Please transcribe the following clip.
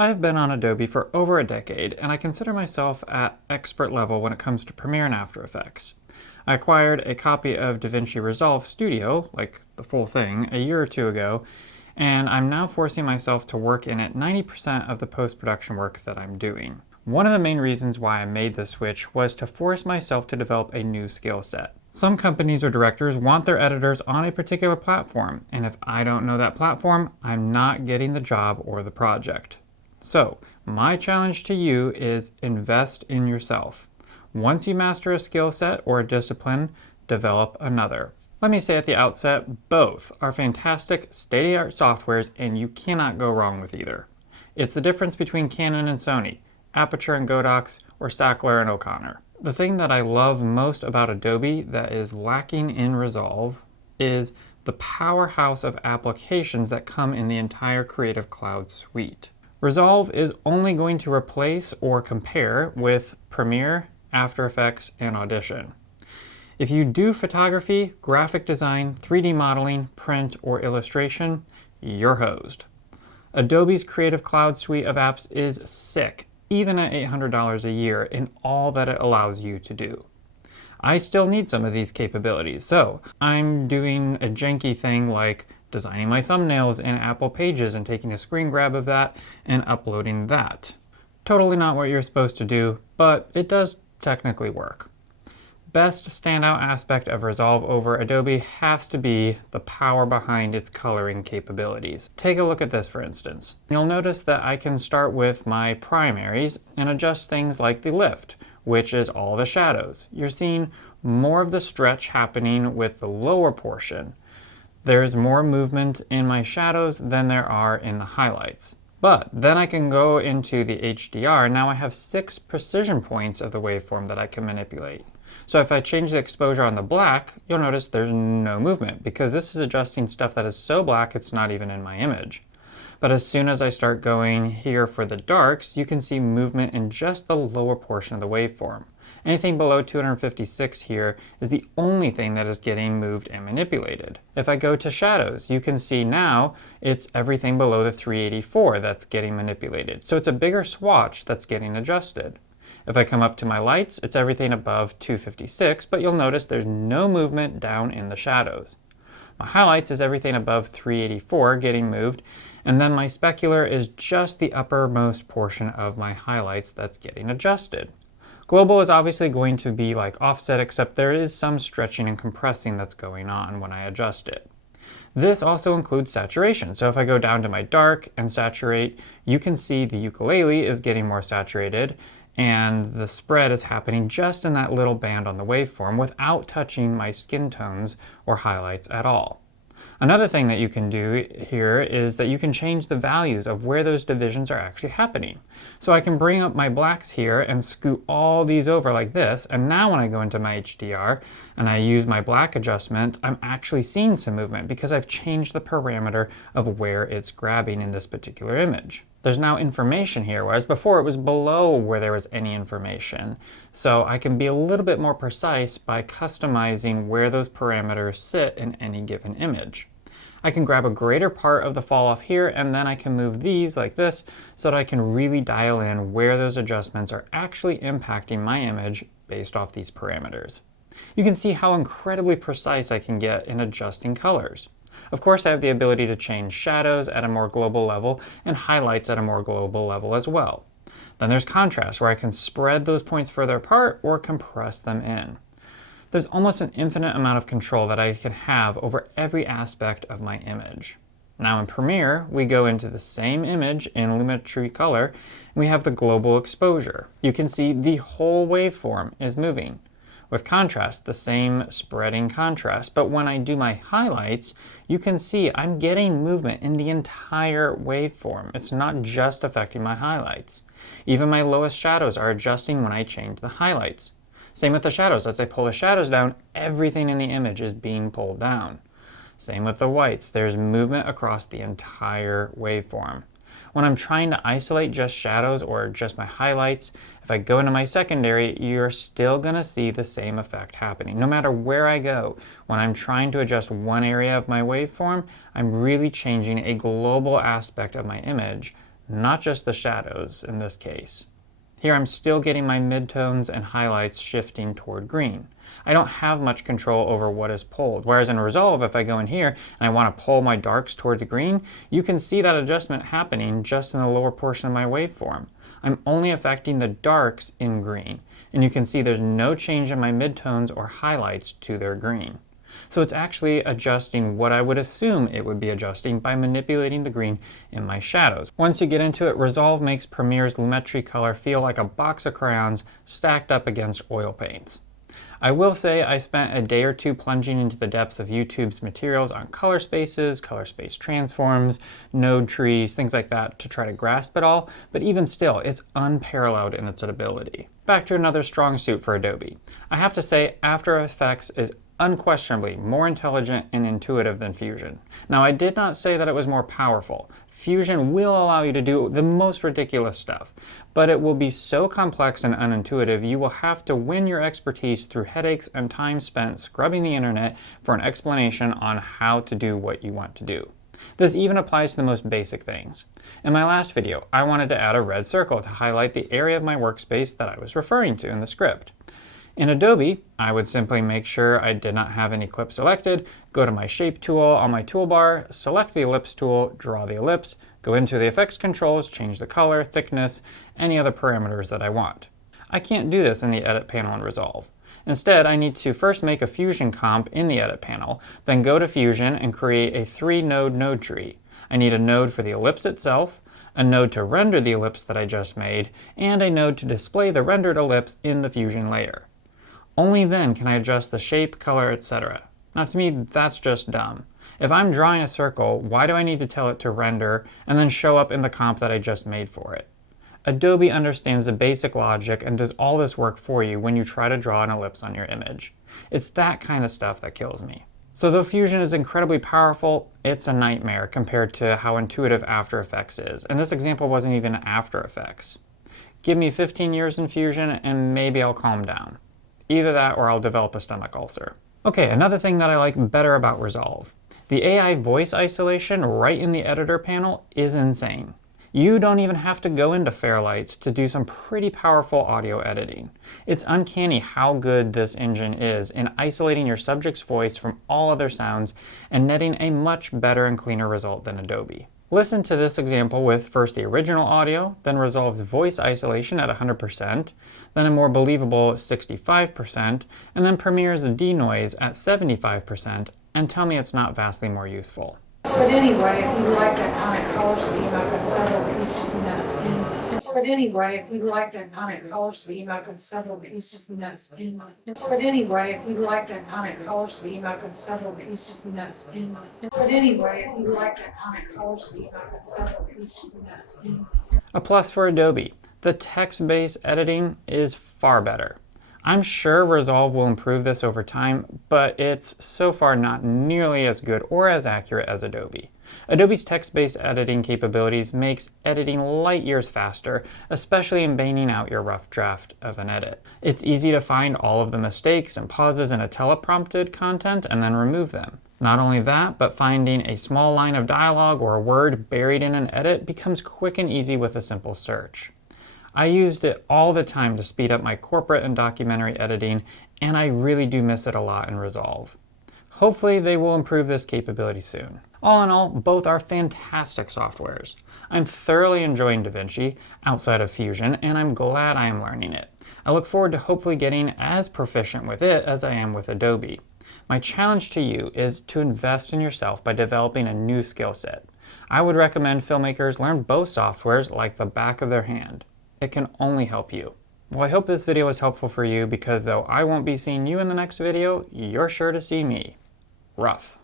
I've been on Adobe for over a decade, and I consider myself at expert level when it comes to Premiere and After Effects. I acquired a copy of DaVinci Resolve Studio, like the full thing, a year or two ago, and I'm now forcing myself to work in it 90% of the post-production work that I'm doing. One of the main reasons why I made the switch was to force myself to develop a new skill set. Some companies or directors want their editors on a particular platform, and if I don't know that platform, I'm not getting the job or the project. So, my challenge to you is invest in yourself. Once you master a skill set or a discipline, develop another. Let me say at the outset, both are fantastic state-of-the-art softwares and you cannot go wrong with either. It's the difference between Canon and Sony, Aperture and Godox, or Sackler and O'Connor. The thing that I love most about Adobe that is lacking in Resolve is the powerhouse of applications that come in the entire Creative Cloud suite. Resolve is only going to replace or compare with Premiere, After Effects, and Audition. If you do photography, graphic design, 3D modeling, print, or illustration, you're hosed. Adobe's Creative Cloud suite of apps is sick, even at $800 a year, in all that it allows you to do. I still need some of these capabilities, so I'm doing a janky thing like designing my thumbnails in Apple Pages and taking a screen grab of that and uploading that. Totally not what you're supposed to do, but it does technically work. Best standout aspect of Resolve over Adobe has to be the power behind its coloring capabilities. Take a look at this for instance. You'll notice that I can start with my primaries and adjust things like the lift, which is all the shadows. You're seeing more of the stretch happening with the lower portion. There's more movement in my shadows than there are in the highlights. But then I can go into the HDR, and now I have 6 precision points of the waveform that I can manipulate. So if I change the exposure on the black, you'll notice there's no movement because this is adjusting stuff that is so black it's not even in my image. But as soon as I start going here for the darks, you can see movement in just the lower portion of the waveform. Anything below 256 here is the only thing that is getting moved and manipulated. If I go to shadows, you can see now it's everything below the 384 that's getting manipulated. So it's a bigger swatch that's getting adjusted. If I come up to my lights, it's everything above 256, but you'll notice there's no movement down in the shadows. My highlights is everything above 384 getting moved, and then my specular is just the uppermost portion of my highlights that's getting adjusted. Global is obviously going to be like offset, except there is some stretching and compressing that's going on when I adjust it. This also includes saturation, so if I go down to my dark and saturate, you can see the ukulele is getting more saturated, and the spread is happening just in that little band on the waveform without touching my skin tones or highlights at all. Another thing that you can do here is that you can change the values of where those divisions are actually happening. So I can bring up my blacks here and scoot all these over like this, and now when I go into my HDR and I use my black adjustment, I'm actually seeing some movement because I've changed the parameter of where it's grabbing in this particular image. There's now information here, whereas before it was below where there was any information. So I can be a little bit more precise by customizing where those parameters sit in any given image. I can grab a greater part of the fall off here, and then I can move these like this so that I can really dial in where those adjustments are actually impacting my image based off these parameters. You can see how incredibly precise I can get in adjusting colors. Of course, I have the ability to change shadows at a more global level and highlights at a more global level as well. Then there's contrast, where I can spread those points further apart or compress them in. There's almost an infinite amount of control that I can have over every aspect of my image. Now in Premiere, we go into the same image in Lumetri color, and we have the global exposure. You can see the whole waveform is moving. With contrast, the same spreading contrast, but when I do my highlights, you can see I'm getting movement in the entire waveform. It's not just affecting my highlights. Even my lowest shadows are adjusting when I change the highlights. Same with the shadows. As I pull the shadows down, everything in the image is being pulled down. Same with the whites. There's movement across the entire waveform. When I'm trying to isolate just shadows or just my highlights, if I go into my secondary, you're still going to see the same effect happening. No matter where I go, when I'm trying to adjust one area of my waveform, I'm really changing a global aspect of my image, not just the shadows in this case. Here I'm still getting my midtones and highlights shifting toward green. I don't have much control over what is pulled, whereas in Resolve, if I go in here and I want to pull my darks towards green, you can see that adjustment happening just in the lower portion of my waveform. I'm only affecting the darks in green, and you can see there's no change in my midtones or highlights to their green. So it's actually adjusting what I would assume it would be adjusting by manipulating the green in my shadows. Once you get into it, Resolve makes Premiere's Lumetri color feel like a box of crayons stacked up against oil paints. I will say I spent a day or two plunging into the depths of YouTube's materials on color spaces, color space transforms, node trees, things like that to try to grasp it all, but even still, it's unparalleled in its ability. Back to another strong suit for Adobe. I have to say After Effects is unquestionably more intelligent and intuitive than Fusion. Now, I did not say that it was more powerful. Fusion will allow you to do the most ridiculous stuff, but it will be so complex and unintuitive you will have to win your expertise through headaches and time spent scrubbing the internet for an explanation on how to do what you want to do. This even applies to the most basic things. In my last video, I wanted to add a red circle to highlight the area of my workspace that I was referring to in the script. In Adobe, I would simply make sure I did not have any clip selected, go to my Shape tool on my toolbar, select the Ellipse tool, draw the ellipse, go into the effects controls, change the color, thickness, any other parameters that I want. I can't do this in the Edit panel in Resolve. Instead, I need to first make a Fusion comp in the Edit panel, then go to Fusion and create a 3-node node tree. I need a node for the ellipse itself, a node to render the ellipse that I just made, and a node to display the rendered ellipse in the Fusion layer. Only then can I adjust the shape, color, etc. Now to me, that's just dumb. If I'm drawing a circle, why do I need to tell it to render and then show up in the comp that I just made for it? Adobe understands the basic logic and does all this work for you when you try to draw an ellipse on your image. It's that kind of stuff that kills me. So though Fusion is incredibly powerful, it's a nightmare compared to how intuitive After Effects is. And this example wasn't even After Effects. Give me 15 years in Fusion and maybe I'll calm down. Either that or I'll develop a stomach ulcer. Okay, another thing that I like better about Resolve. The AI voice isolation right in the editor panel is insane. You don't even have to go into Fairlights to do some pretty powerful audio editing. It's uncanny how good this engine is in isolating your subject's voice from all other sounds and netting a much better and cleaner result than Adobe. Listen to this example with first the original audio, then Resolve's voice isolation at 100%, then a more believable 65%, and then Premiere's DeNoise at 75%, and tell me it's not vastly more useful. But anyway, if you like that kind of color scheme, I've got several pieces in that scheme. But anyway, if you like that kind of color scheme, I've got several pieces in that scheme. But anyway, if you like that kind of color scheme, I've got several pieces in that scheme. But anyway, if you like that kind of color scheme, I've got several pieces in that scheme. A plus for Adobe. The text-based editing is far better. I'm sure Resolve will improve this over time, but it's so far not nearly as good or as accurate as Adobe. Adobe's text-based editing capabilities makes editing light years faster, especially in banging out your rough draft of an edit. It's easy to find all of the mistakes and pauses in a teleprompted content and then remove them. Not only that, but finding a small line of dialogue or a word buried in an edit becomes quick and easy with a simple search. I used it all the time to speed up my corporate and documentary editing, and I really do miss it a lot in Resolve. Hopefully they will improve this capability soon. All in all, both are fantastic softwares. I'm thoroughly enjoying DaVinci outside of Fusion, and I'm glad I am learning it. I look forward to hopefully getting as proficient with it as I am with Adobe. My challenge to you is to invest in yourself by developing a new skill set. I would recommend filmmakers learn both softwares like the back of their hand. It can only help you. Well, I hope this video was helpful for you because though I won't be seeing you in the next video, you're sure to see me. Rough.